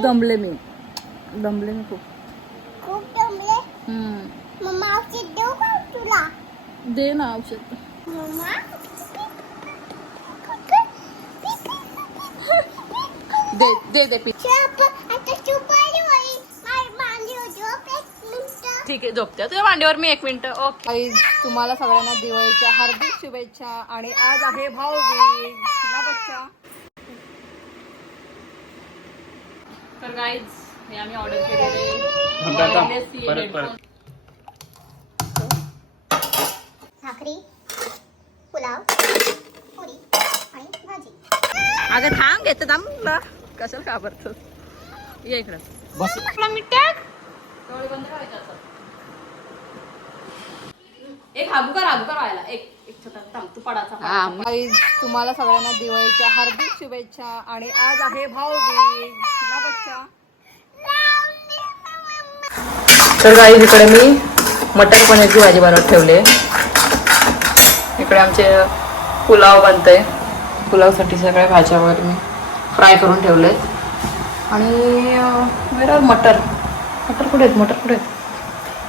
दमले मी खूप दमले. मम्मा औषध देऊ का तुला? दे ना औषध. मम्मा दे दे दे पी. आता चुपाली होई मार मांडी झोप 1 मिनिट. ठीक आहे झोपते तुझ्या मांडीवर मी 1 मिनिट. ओके तुम्हाला सगळ्यांना दिवाळीच्या हार्दिक शुभेच्छा. आणि आज आहे भाऊबीज ना बच्चा. तर गाईज हे आम्ही ऑर्डर केलेले भाकरी, पुलाव, पुरी आणि भाजी. अगं थांब घेते थांब ना कशाला घाबरतो. ये इकडं बस मिनिट बंद करायचं असं. एक हाबुकार व्हायला एक छोटा थांब तू पडाचा. तुम्हाला सगळ्यांना दिवाळीच्या हार्दिक शुभेच्छा. आणि आज आहे भाऊबीज ना बच्चा. तर गाईज इकडे मी मटर पनीरची भाजी बनवत ठेवली. इकडे आमचे पुलाव बनतंय. पुलावसाठी सगळ्या भाज्या वगैरे मी फ्राय करून ठेवले. आणि वेर मटर कुठे आहेत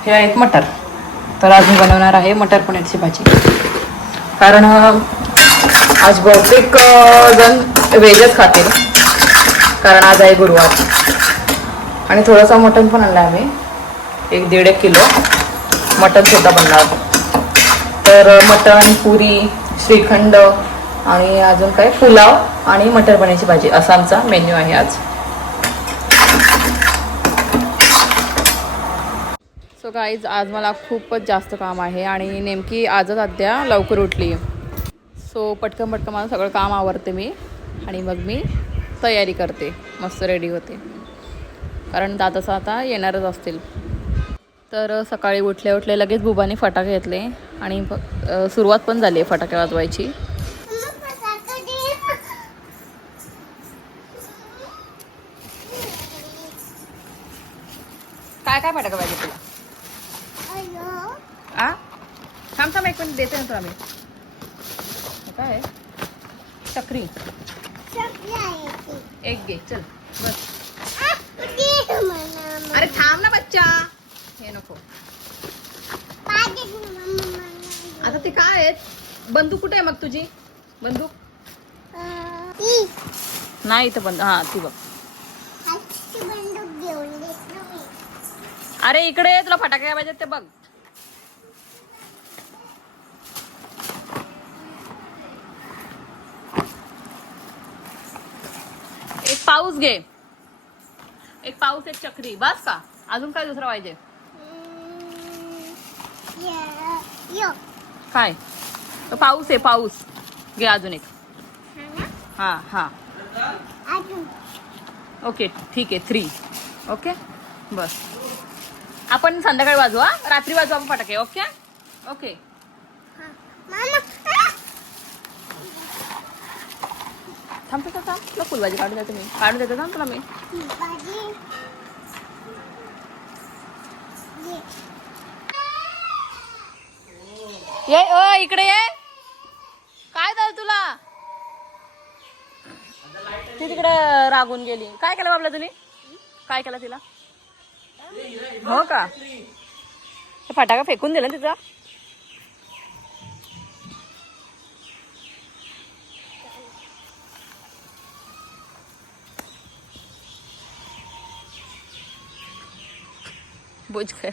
हे आहेत मटर. तर आज मी बनवणार आहे मटर पनीरची भाजी. कारण आज बहुतेक जण व्हेजच खातील कारण आज आहे गुरुवार. आणि थोडंसं मटण पण आणलं आम्ही 1-1.5 किलो मटण सुद्धा बनणार. तर मटण, पुरी, श्रीखंड आणि अजून काय पुलाव आणि मटर पनीरची भाजी असा आमचा मेन्यू आहे आज. सो गाईज आज मला खूपच जास्त काम आहे आणि नेमकी आजच अद्या लवकर उठली. सो पटकन मला सगळं काम आवरते मी आणि मग मी तयारी करते. मस्त रेडी होते कारण दादाचा आता येणारच असतील. तर सकाळी उठले लगेच बुबाने फटाके घेतले आणि सुरुवात पण झाली आहे फटाके वाजवायची. काय फटाके पाहिजे तुला? थांब 1 मिनिट देते ना तुला मी. काय चक्री एक घे चल बस. अरे थांब ना बच्चा हे नको. आता ते काय आहेत? बंदूक कुठे आहे मग तुझी? बंदूक नाही इथं बंद. हा ती बघ. अरे इकडे तुला फटाके काय पाहिजेत ते बघ. एक पाऊस घे. एक पाऊस एक चक्री बस का? अजून काय दुसरं पाहिजे? काय पाऊस आहे पाऊस घे अजून एक. हा ओके ठीक आहे 3. ओके बस. आपण संध्याकाळी वाजू. रात्री वाजू आपण फटाके. Okay okay. थांब तुला फुलभाजी काढून देते मी. काढून देते थांब तुला मी. ये इकडे ये. काय झालं तुला? ती तिकडे रागून गेली. काय केलं बाबला तुम्ही? काय केलं तिला? हो का? फटाका फेकून दिला तिचा. बुझ गए.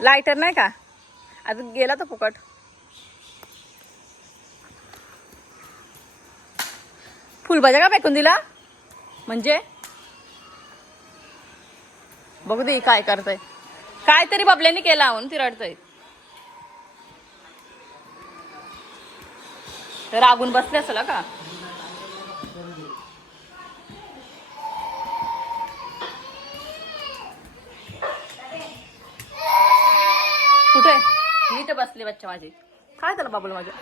लायटर नाही का? आता गेला तो फुकट. फुलभाज्या का फेकून दिला? म्हणजे बघू दे काय करतय. काहीतरी बबल्याने केला म्हणून ती रडतय. रागून बसले असेल का? कुठे? मी तर बसले बच्चा माझे. काय झालं बाबूला माझ्या?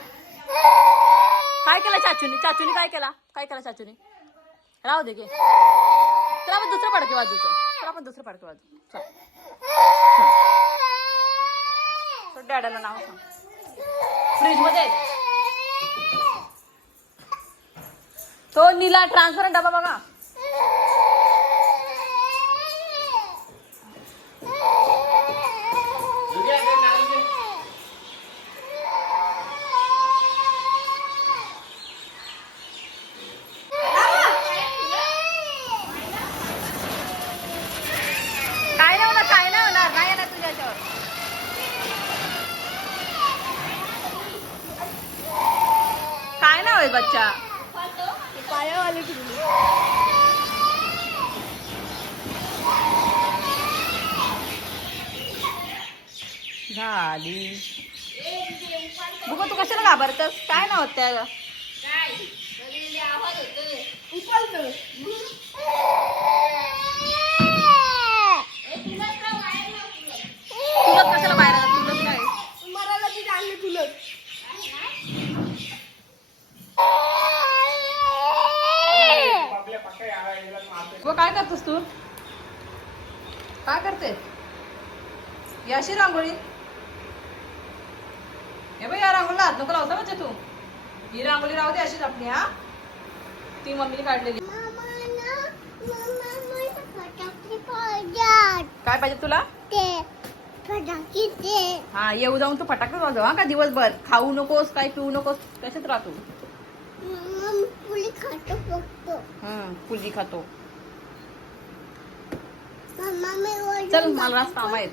काय केलं चाचूनी? काय केला चाचूनी? राहू दे गे. तर आपण दुसरं फटाके वाजूचं. चल डॅडाला नाव सांग. फ्रीज मध्ये तो नीला ट्रान्सपरंट डबा बघा. काय नाही होणार नाही येणार तुझ्याच्यावर. काय नाही होईल बच्चा. पायावाली झाली बघ तू कशाला घाबरतस. काय नाही होत त्याला. तुला कशाला बाहेर आला? तुला काय मराला ती आणली तुला. काय करतोस तू? काय करते? याशी रांगोळी. हे बाई या रांगोळीला हात नको लावता म्हणजे तू. ही रांगोळी राहू दे अशीच आपली. हा ती मम्मीने काढलेली. काय पाहिजे तुला? हा येऊ जाऊन तू फटाके वाजव. हा का दिवसभर खाऊ नकोस काय पिऊ नकोस. कशात राहतो? पुली खातो. चल मला आज काम आहेत.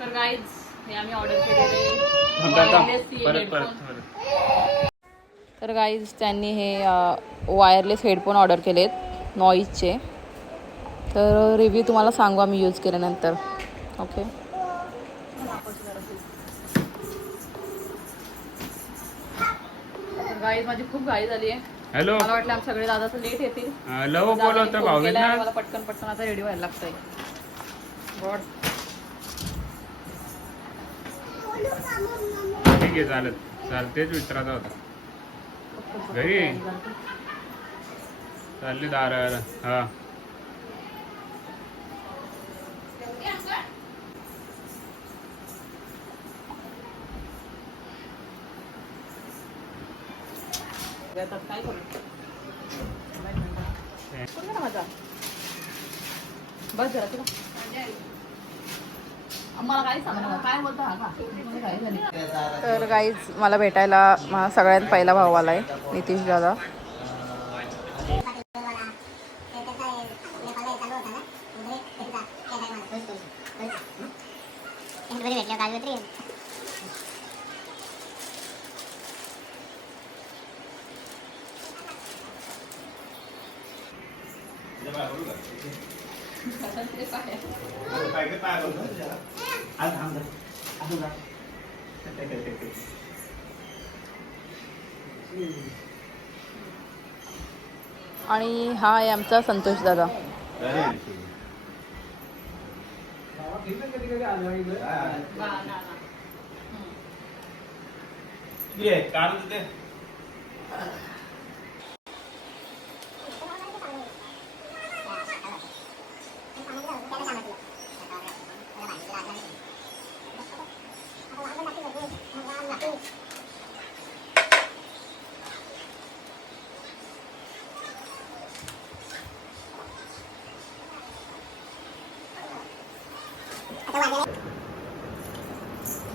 तर गाईज हे आम्ही ऑर्डर केलेले. तर गाईज त्यांनी हे वायरलेस हेडफोन ऑर्डर केलेत नॉईजचे. तर रिव्ह्यू तुम्हाला सांगू आम्ही यूज केल्यानंतर. ओके गाईज माझी खूप घाई झाली आहे. हॅलो मला वाटलं आमचे सगळे दादा लेट येतील. लव बोलवतो भाऊबीज ना. मला पटकन आता रेडी व्हायला लागतंय. गॉड ठीक आहे चालत चालतेच विचारायचा होता. घरी चालली दाराला. हा काय करू माझा बस जरा तुला मला काही सांगा काय बोलता. हा का तर गाईज मला भेटायला माझा सगळ्यात पहिला भाऊ आलाय नितीश दादा. आणि हा आहे आमचा संतोष दादा.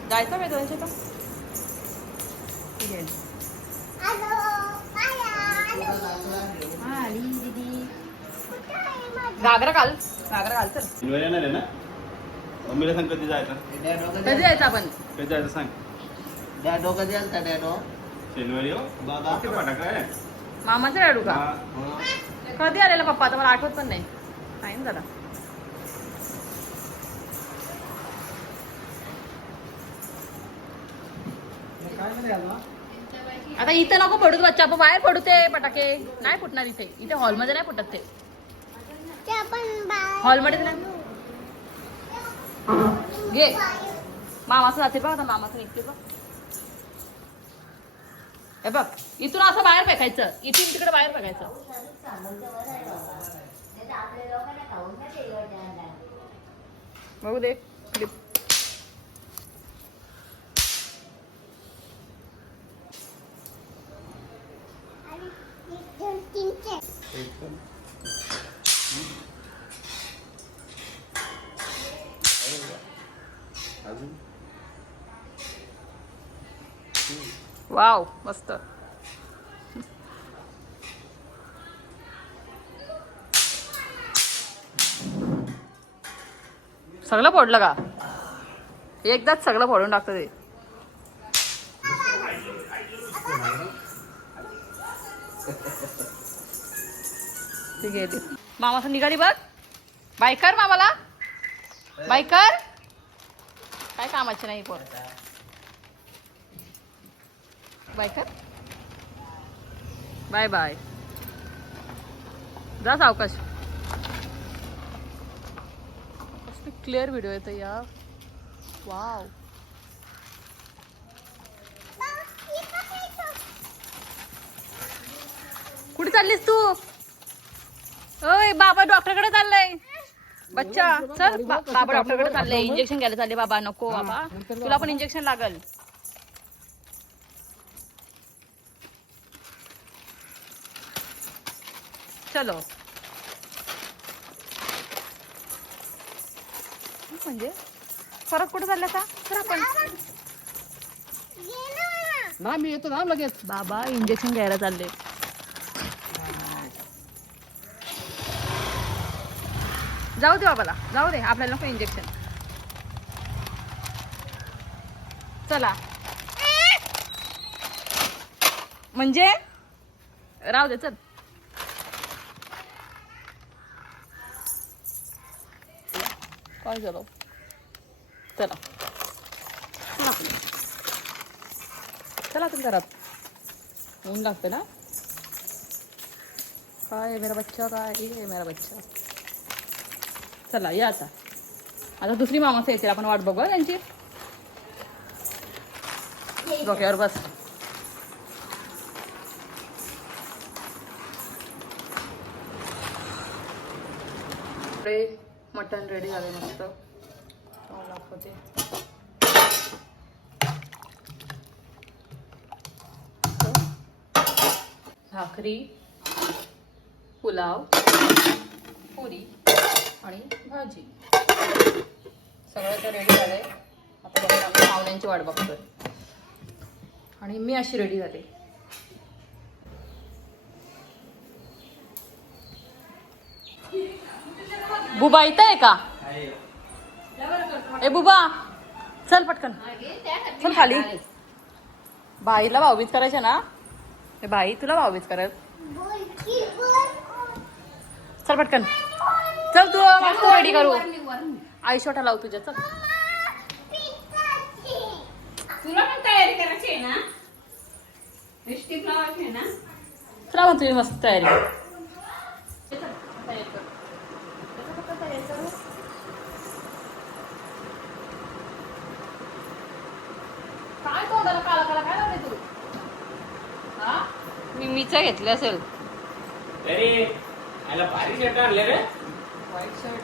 जायचं मी 200 का ठीक आहे. घागरा घाल चल. येणार ना. मम्मीला सांग कधी जायचं. कधी जायचं आपण? कधी जायचं सांग. डॅडो कधी आलता डॅडो? शनिवारी हो बाबा फटाका आहे. मामाचा लाडू का? कधी आलेला पप्पा? आता मला आठवत पण नाही. टाइम झाला. आता इथे नको पडू बच्चा. आपण बाहेर पडू ते फटाके. नाही फुटणार इथे. इथे हॉलमध्ये नाही फुटत ते. हॉलमध्ये नाही. घे मामाचं जाते बघ. आता मामाचं निघते बघ. हे बघ इथून असं बाहेर फेकायचं. इथून तिकडे बाहेर फेकायचं. बघू दे क्लिप. तीनशे. अजून वाव मस्त. सगळं फोडलं का? एकदाच सगळं फोडून टाकतं ते. ठीक आहे ते मामाचं निघाली बघ. बायकर मामाला बायकर काय कामाचे नाही पोर. बायकर बाय बाय. जा सावकाश. क्लिअर व्हिडिओ येतो यार. वाव. कुठे चाललीस तू? ओय बाबा डॉक्टरकडे चाललंय. बच्चा चल बाबा डॉक्टरकडे चाललंय. इंजेक्शन घ्यायला चालले बाबा. नको बाबा तुला पण इंजेक्शन लागल. चलो. म्हणजे परत कुठे चाललं का? तर आपण ना मी येतो ना लगेच. बाबा इंजेक्शन घ्यायला चालले. जाऊ दे बाबाला जाऊ दे. आपल्याला नको इंजेक्शन. चला म्हणजे राहू दे चल. काय झालं? चला चला तुम्ही घरात. ऊन लागते ना. काय आहे मेरा बच्चा? काय आहे मेरा बच्चा? चला या आता. आता दुसरी मामाचं येते. आपण वाट बघू त्यांची. डोक्यावर बस. मटण रेडी झाले मस्त. दाखवते. भाकरी पुलाव पुरी आणि भाजी सगळं तर रेडी झालंय. आता बघा आम्ही पाहुण्यांची वाट बघतोय. आणि मी अशी रेडी झाले. बुबा इथं आहे का? ए बुबा चल पटकन चल खाली. बाईला भाऊबीज करायचं ना. ए बाई तुला भाऊबीज करायचं. चल पटकन चल. तू मस्त रेडी करू. आई छोटा लावू तुझ्या. चल तुला पण तयारी करायची आहे ना. लिपस्टिक लावायची आहे ना. चला मग तुझी मस्त तयारी. काय तोंडाला काला काला काय लावले तू? हा मिमीचा घेतले असेल. अरे याला भारी शर्ट आणले रे. White shirt.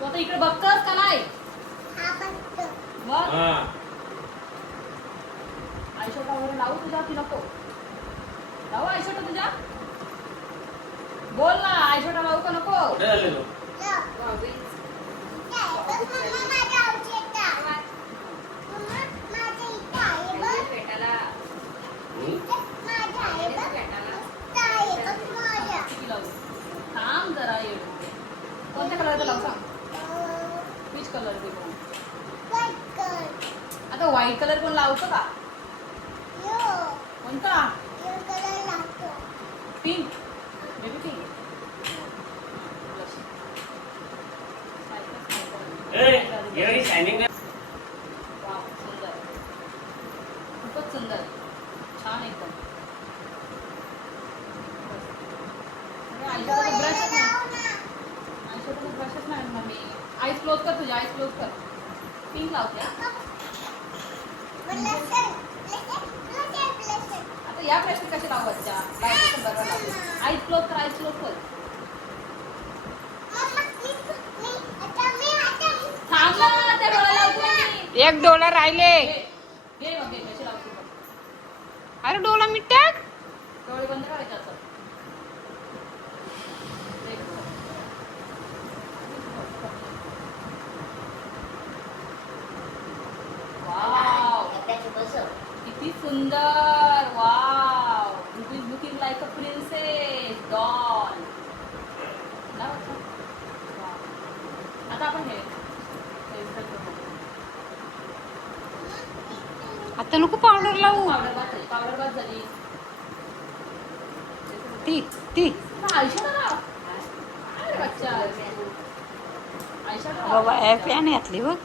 तू आता इकडे बघतोस का नाही? मग हा आयशोटा वगैरे लावू तुझ्या की नको लावू आयशोटा तुझ्या? बोल ना आयशोटा लावू का नको? कुठे झाले तो? पेटाला किती लावू? थांब जरा येऊ. कोणत्या कलरचा लावू सांग? पीच कलर दे बघू. आता व्हाईट कलर पण लावतो का? कोणता? पिंक. Baby pink. एवढी शायनिंग वाव सुंदर. खूपच सुंदर. छान एकदम. आयशोटा ब्रशच नाही. आयशोटा ब्रशच नाही मम्मी. आईस क्लोज कर तुझ्या. आईस क्लोज कर. पिंक लावते. आता या प्रश्न कसे लावायच्या? बायकोचं बरोबर लावते. आईस क्लोज कर. आईस क्लोज कर. थांब ना त्या डोळा लावतो मी. एक डोला राहिले. घे मग घे कशी लावते बघ. अरे डोला मिठाक डोळे बंद करायचे असं. वाव, किती सुंदर. Wow, you is looking like a princess doll. आता आपण हे आता नको पावडर लावू. पावडर बाद झाली. ती ती बाबा फॅन घातली बघ.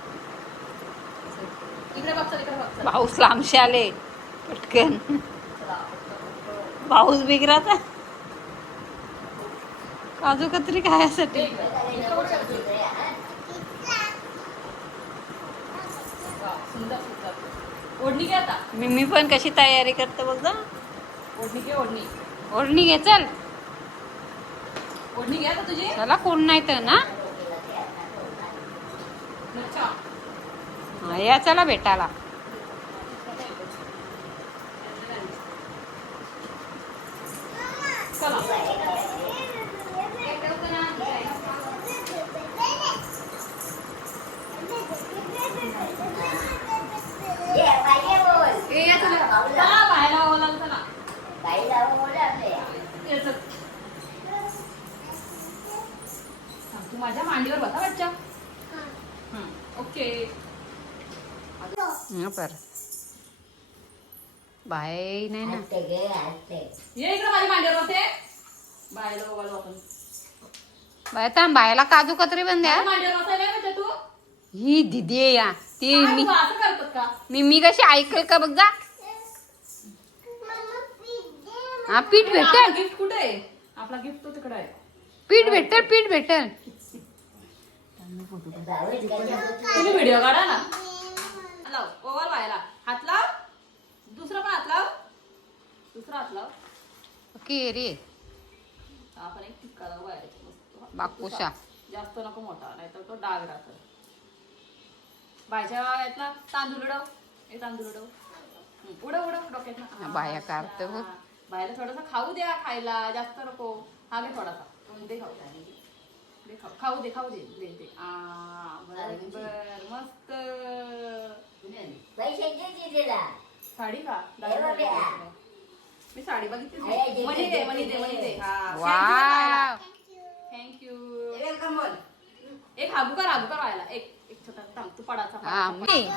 इकडे बघ, इकडे बघ. पाऊस लांबशे आले पटकन. पाऊस बिगराचा. काजू कतरी खायसाठी. सुंदर सुंदर. ओढणी घे आता. मी पण कशी तयारी करते बघ जा. ओढणी घे, ओढणी. ओढणी घे चल. ओढणी घे आता तुझी. चला कोण नाही तर ना. अच्छा. हा, या चला भेटायला. चला. चला, बाहेर बोलायला चला. ये चल. तू माझ्या मांडीवर बसा बच्चा. ओके. पर बाय नाही ना. ये इकडे माझ्या मांडीवर बसे. बाहेर बोलायला आपण. बाय थांब बायला काजू कतरी पण द्या. माझ्या मांडीवर बसायला नाही म्हणजे तू. ही दिदी आहे या. ती काय मी तू असं करतात का? मी कशी ऐकल का बघ जा. हा पीठ आपला भेटेल. गिफ्ट कुठे आहे? आपला गिफ्ट तो तिकडे आहे. पीठ भेटेल पीठ भेटेल. तुम्ही व्हिडिओ काढा ना. लाव ओव्हर व्हायला. हात लाव. दुसरा पण हात लाव. दुसरा हात लाव. ओके रे आपण एक टिक्का लावू बाहेर. मस्त. बाकुशा. जास्त नको मोठा, नाहीतर तो डाग राहतो. बायच्या यातला तांदूळ उडव. एक तांदूळ उडव. उडव उडव डोक्यात. बाया काढते बघ. बाहेर थोडासा खाऊ द्या. खायला जास्त नको. हा घे थोडासा. दे खाऊ. दे खाऊ. खाऊ दे खाऊ दे. दे दे. बरोबर. मस्त. साडी का? मी साडी बघितली. मनी दे मनी दे मनी दे. वाव. थँक्यू. वेलकम बोल. एक हाबुकार व्हायला. एक छोटा थांब तू पडाचा. हा मी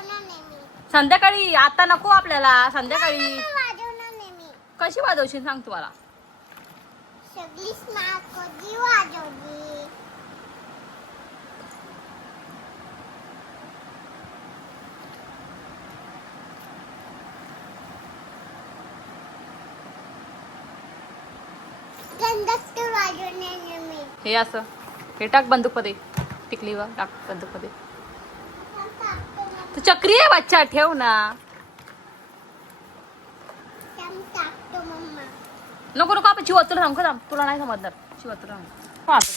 संध्याकाळी. आता नको आपल्याला. संध्याकाळी कशी वाजवशील सांग तुम्हाला. सगळी स्मार्ट कधी वाजवली. कंडक्टर वाजवणार मी. हे असं. हे टाक बंदूकमध्ये. टिकलीवर टाक बंदूकमध्ये. तू चक्री आहे बच्चा. ठेव ना. टाकतो मम्मा. नको नको आपण शिवत्र सांगू का. तुला नाही समजणार. शिवत्र सांग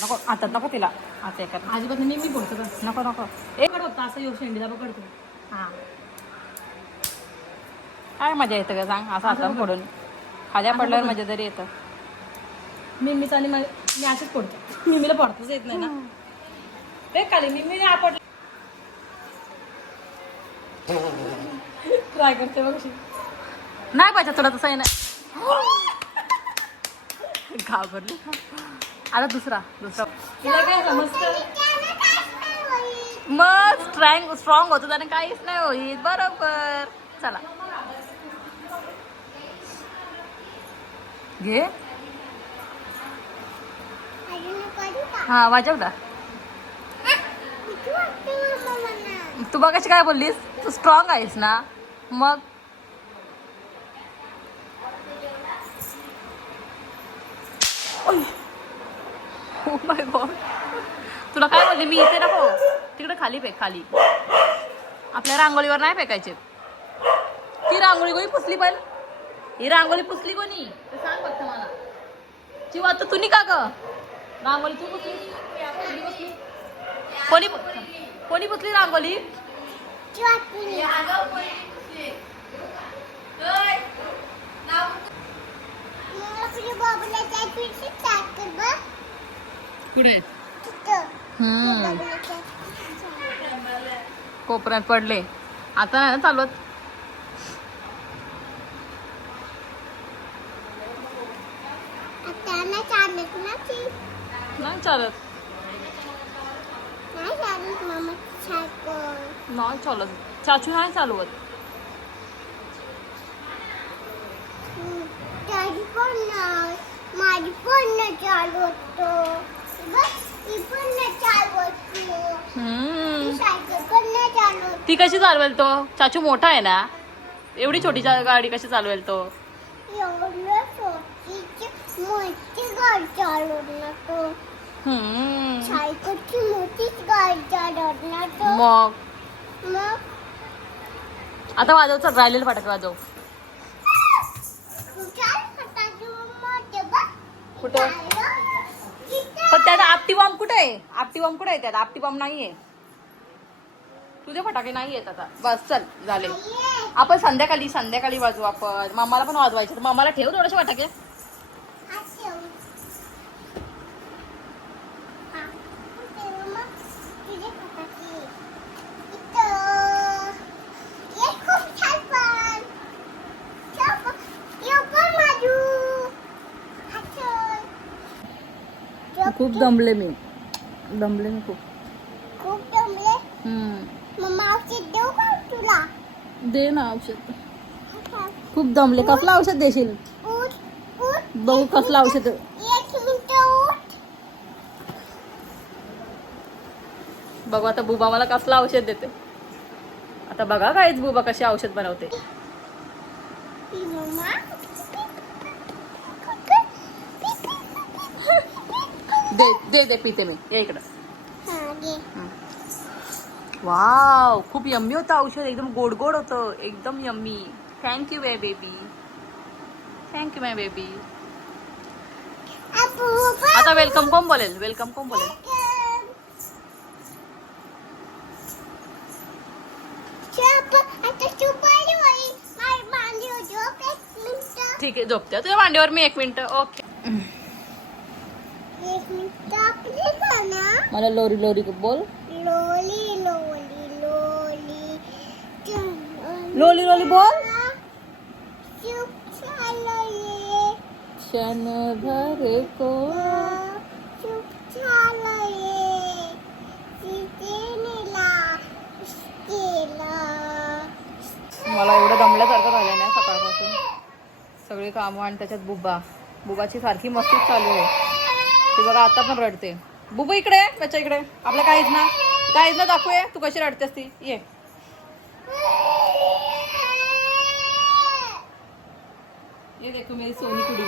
नको. आता नको तिला. आता एका अजिबात मी बोलतो का. नको नको. एक बघतो असं येऊ शेंडीला पकडतो. हा काय मजा येतं का सांग. असं हातात पडून खाल्या पडल्यावर मजा तरी येतं. मिमीच आणि मी असेच पडतो. मिमीला पडतच येत नाही ना. ते खाली मिमी आपडली. ट्राय करते बघ. नाही पाहिजे तुला तसं आहे ना. घाबरली. आता दुसरा तुला काय समजतं. मग स्ट्रॉंग होतं त्याने काहीच नाही होईल. बरोबर. चला घे. हा वाजव ना. तू बघ कशी काय बोललीस. तू स्ट्रॉंग आहेस ना. मग ओ माय गॉड. तुला काय बोलली मी. इथे नको. तिकडे खाली फेक. खाली आपल्या रांगोळीवर नाही फेकायचे. ती रांगोळी कोणी पुसली पण. ही रांगोळी पुसली कोणी ते सांग फक्त मला. चिवा तर तुम्ही का ग. रांगोळी तू पुसली. कोणी पुसली रांगोळी. कुठे तिथं. कोपऱ्यात पडले. आता नाही ना चालवत. आता नाही चालत ना ती. नाही चालत. नाही चालत मामा सायकल. नाही चालत. चाचू नाही चालवत. त्याची पण नाही. माझी पण नाही चालवत. बस ती पण नाही चालवत. ती सायकल पण नाही चालवत. ती कशी चालवेल तो? चाचू मोठा आहे ना. एवढी छोटी गाडी कशी चालवेल तो? एवढं छोटीची मोठी गाडी चालवणार तो. सायकलची मोठीच गाडी चालवणार तो. मग मग आता वाजव. चल राहिलेलं फटाके वाजव. कुठं फटाके मोठे बघ. कुठं? तिथं. पण त्यात आपटी बॉम्ब कुठे आहे? आपटी बॉम्ब कुठे आहे? त्यात आपटी बॉम्ब नाहीये. तुझे फटाके नाही येत आता. बस चल झाले. आपण संध्याकाळी वाजवू आपण. मामाला पण वाजवायचे. मामाला ठेव थोडेसे फटाके. खूप दमले मी खूप. खूप दमले. मम्मा औषध देऊ का तुला? दे ना औषध. खूप दमले. कसलं औषध देशील? उठ उठ. बघू कसलं औषध. 1 मिनिट उठ. बघू आता बुबा मला कसलं औषध देते. आता बघा काहीच बुबा कशी औषध बनवते. मम्मा दे दे पिते मी. या इकडं. हा घे. वाव खूप यम्मी होतं औषध. एकदम गोड गोड होतं. एकदम यम्मी. थँक्यू माय बेबी. थँक्यू माय बेबी. आता वेलकम कोण बोलेल? वेलकम कोण बोलेल? ठीक आहे झोपते तुझ्या मांडीवर मी 1 मिनिट. ओके. मला लोरी लोरी बोल. लोली लोली लोली लोली लोली बोल. चुप चालये. क्षण भर को चुप चालये. सीतेनेला केला. मला एवढं दमल्यासारखं झालं ना सकाळपासून. सगळी कामं आणि त्याच्यात बुबाची सारखी मस्तीच चालू आहे. ती बघा आता पण रडते. बुबू इकडे बच्चा इकडे. आपलं काहीच ना दाखवूया. तू कशी रडतेस ती. ये ये देखो मेरी सोनी कुड़ी.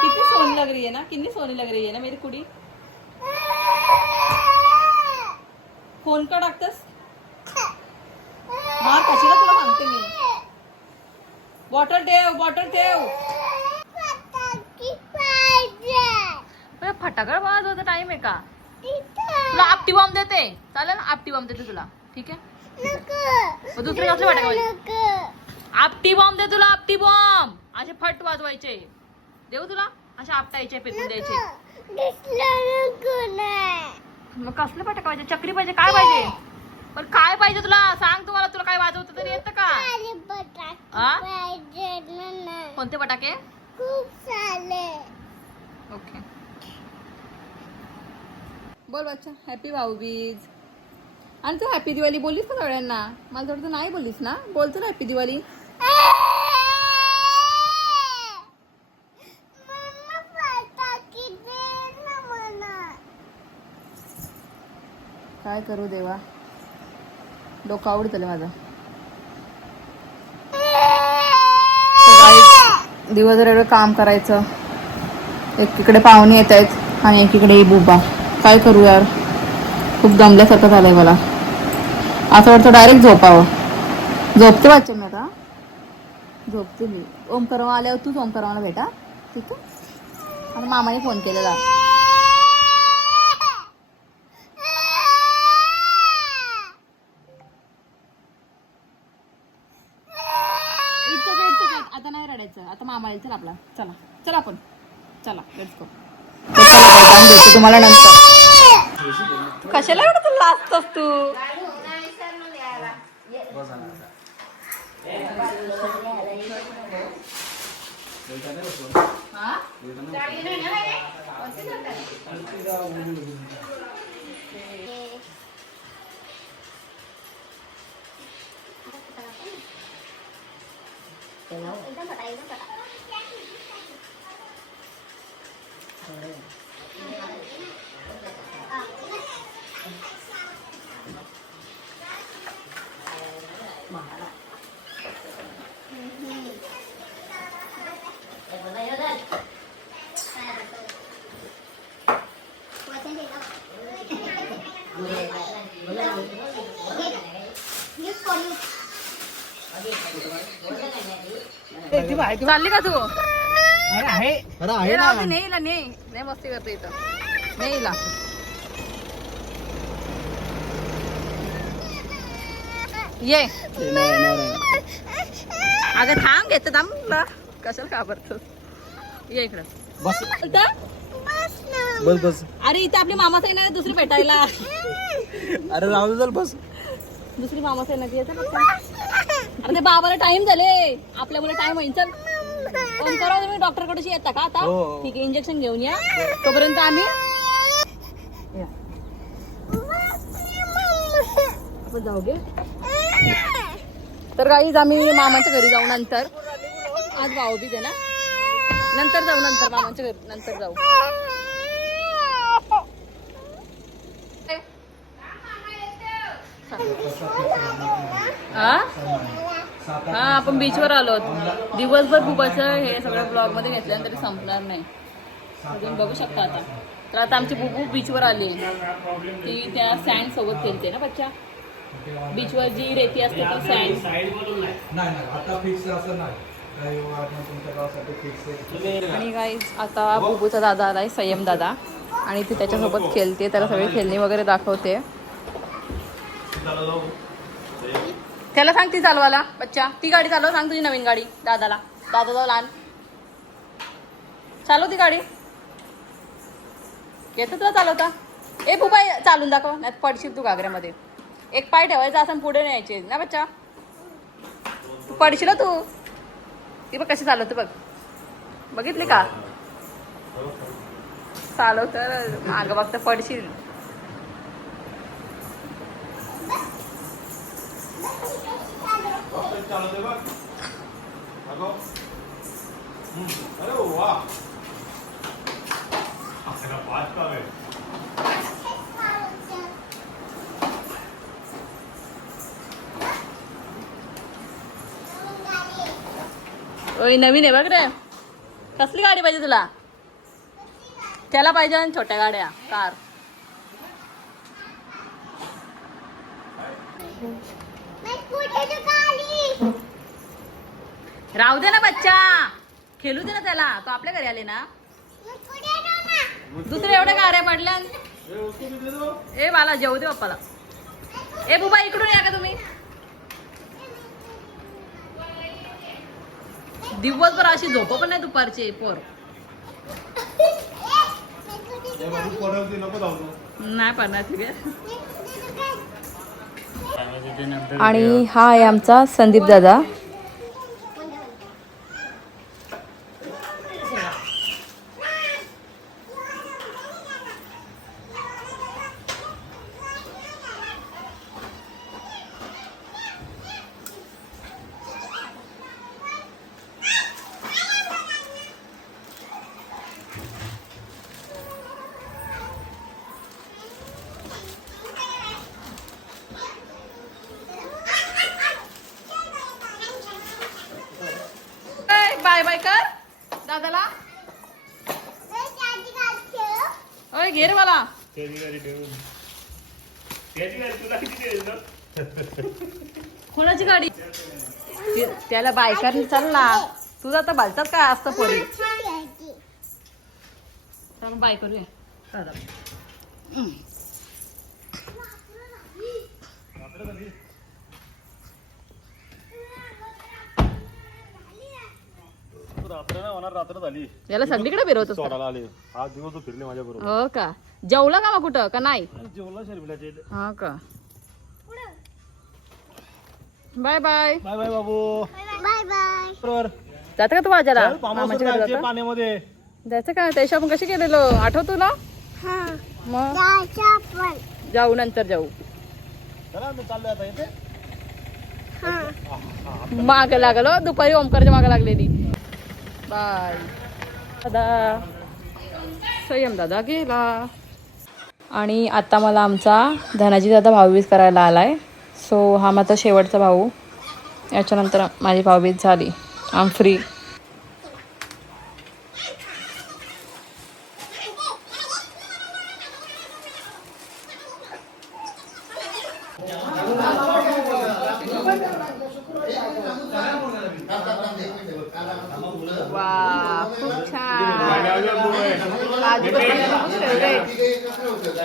कितनी सोनी लग रही है ना. कितनी सोनी लग रही है ना मेरी कुड़ी. फोन का टाकतेस? मार कशीला तुला सांगते मी. बॉटल ठेव. फटाकड वाजवायचा टाइम आहे का? तुला आपटी बॉम्ब देते. चालेल ना. आपटी बॉम्ब देते तुला. ठीक आहे. मग दुसरे कसले फटाके? आपटी बॉम्ब दे तुला. आपटी बॉम्ब असे फट वाजवायचे. देऊ तुला असे आपटायचे फेकून द्यायचे. मग कसले फटाके पाहिजे? चक्री पाहिजे? काय पाहिजे? पण काय पाहिजे तुला? सांग तुम्हाला. तुला काय वाजवतं तरी येतं का? कोणते फटाके? खूप सारे. ओके बोल बच्चा. हॅपी भाऊबीज. आणि तू हॅपी दिवाळी बोललीस का सगळ्यांना? मला थोडं नाही बोललीस ना. बोलतो ना हॅपी दिवाळी. काय करू देवा. डोकं आवडतं माझं. दिवसभर एवढं काम करायचं. एकीकडे पाहुणे येत आहेत आणि एकीकडे बुबा. काय करू यार. खूप दमल्यासारखं झालंय मला. असं वाटतं डायरेक्ट झोपावं. झोपते बच्चा मी आता. झोपते मी. ओमकारवा आल्यावर तूच ओमकारवाला भेटा. ठीक आहे. आणि मामाने फोन केलेला. आता नाही रडायचं. आता मामा येईल. चल आपला. चला आपण. चला लेट्स गो. तुम्हाला नंतर. कशाला एवढं तू लाजतोस तू? चालली का तू? नेईला नाही मस्ती करतो इथं. नेईला ये. अगं थांब घेत थांब कशाला घाबरतोस? ये इकडं. बस इथं? बस बस. अरे इथं आपली मामा येणार दुसरी भेटायला. अरे राहू दे बस. दुसरी मामा येणार ती येते फक्त. अरे ते बाबाला टाइम झाले. आपल्या मुलं टाइम होईल. चल फोन करा तुम्ही डॉक्टर कडे येता का आता? हो. ठीक आहे इंजेक्शन घेऊन या. तोपर्यंत आम्ही या. आपण जाऊ गे. तर गाईज आम्ही मामाच्या घरी जाऊ नंतर. आज भाऊबीज आहे ना. नंतर जाऊ नंतर मामाच्या घरी नंतर जाऊ. हा आपण बीचवर आलो. दिवसभर बुबाचं हे सगळं ब्लॉग मध्ये घेतल्यानंतर तरी संपणार नाही. तुम्ही बघू शकता आता. तर आता आमची बुबू बीचवर आली. ती त्या सँड सोबत खेळते ना बच्चा. बीचवर जी रेती असते ती सँड. आणि गाईज आता बुबूचा दादा आलाय संयम दादा आणि ती त्याच्यासोबत खेळते. त्याला सगळी खेळणी वगैरे दाखवते. त्याला सांग ती चालवायला बच्चा. ती गाडी चालव सांग तुझी नवीन गाडी दादाला. दादा जाऊ लहान चालव ती गाडी. येतं तुला चालवता? ए बुबा चालून दाखव नाही पडशील तू घागऱ्यामध्ये. एक पाय ठेवायचा असं पुढे न्यायचे ना बच्चा. तू पडशील तू. ती बघ कशी चालवते बघ. बघितली का? चालव तर मागं बघता पडशील. ओय नवीन आहे बघ रे. कसली गाडी पाहिजे तुला? त्याला पाहिजे ना छोट्या गाड्या कार. राहू दे ना बच्चा. खेळू दे ना त्याला. तो आपल्या घरी आले ना. दुसऱ्या एवढ्या गाड्या पडल्या. ए बाला जेवू दे पप्पाला. ए बुबा इकडून या का तुम्ही? दिवसभर अशी झोप पण नाही दुपारची पोर. नाही पडणार ठीक आहे. आणि हा आहे आमचा संदीप दादा. बाय बाय कर दादाला. ओय घे रे मला. कोणाची गाडी? त्याला बायकार चालला. तुझा आता बालचाच काय असतं पोरी. बाय करूया दादा. रात्र नाही होणार, रात्र झाली. याला सगळीकडे फिरवतोस का? सोडायला आले. आज दिवस फिरले माझ्या बरोबर. हो का? जेवला का मग कुठं का नाही? जेवला शर्मिलाचे. हा का? Bye bye. बाय बाय बाबू. Bye bye. बरोबर. जातं का तू माझ्याला? चल, पामावर मामाच्या घरी जायचे जातं? पाण्यामध्ये. जायचं का? त्याशी आपण कशी गेलेलो आठवतो तुला? हा मग जायचं आपण. जाऊ, नंतर जाऊ. चला मी चाललोय आता इथे. हा माग लागलो दुपारी ओमकारच्या माग लागलेली. बाय दादा. संयम दादा गेला. आणि आता मला आमचा धनाजी दादा भाऊबीज करायला आलाय. सो हा माझा शेवटचा भाऊ. याच्यानंतर माझी भाऊबीज झाली. I am free. वा खूप छान. काजू बदाम खूप favorite.